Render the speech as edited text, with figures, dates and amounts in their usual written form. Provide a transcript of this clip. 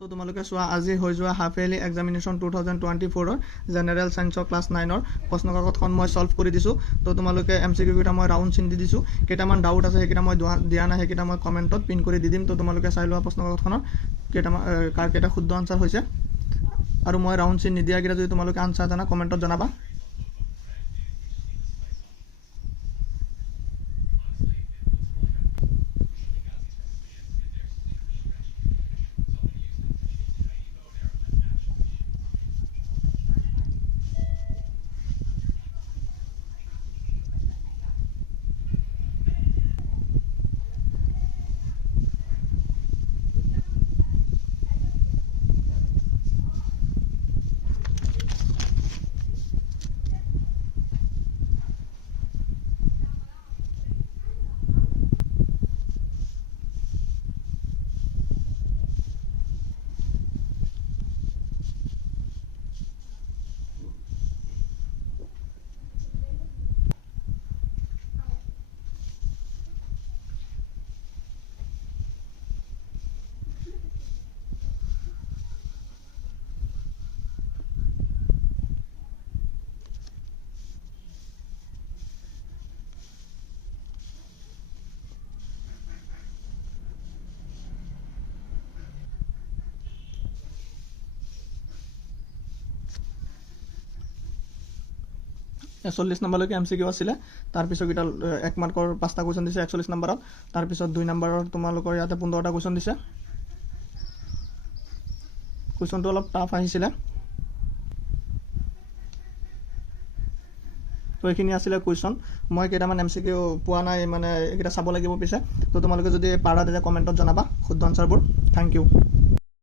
তো তোমালোকে চোৱা আজি হৈ যোৱা হাফ ইয়াৰলি এক্সামিনেশ্যন 2024 জেনেৰেল ছায়েন্সৰ ক্লাছ 9ৰ প্ৰশ্ন কাকতখন মই সলভ কৰি দিছোঁ। তো তোমালোকে MCQ কেইটা মই ৰাউণ্ড চিন দি দিছোঁ। কেইটামান ডাউট আছে সেইকেইটা মই দিয়া নাই, সেইকেইটা মই কমেণ্টত পিন কৰি দি দিম। তো তোমালোকে চাই লোৱা প্ৰশ্ন কাকতখনৰ কাৰ কেইটা শুদ্ধ আনচাৰ হৈছে, আৰু মই ৰাউণ্ড চিন নিদিয়াকেইটা যদি তোমালোকে আনচাৰ জানা কমেণ্টত জনাবা। চল্লিছ নম্বৰলৈকে MCQ আছিলে। তাৰপিছতকেইটা 1 মাৰ্কৰ 5টা কুৱেশ্যন দিছে 41 নম্বৰত। তাৰপিছত 2 নম্বৰৰ তোমালোকৰ ইয়াতে 15টা কুৱেশ্যন দিছে। কুৱেশ্যনটো অলপ টাফ আহিছিলে। তো এইখিনি আছিলে কুৱেশ্যন। মই কেইটামান MCQ পোৱা নাই, মানে এইকেইটা চাব লাগিব পিছে। তো তোমালোকে যদি পাৰা তেতিয়া কমেণ্টত জনাবা শুদ্ধ আনচাৰবোৰ। Thank U.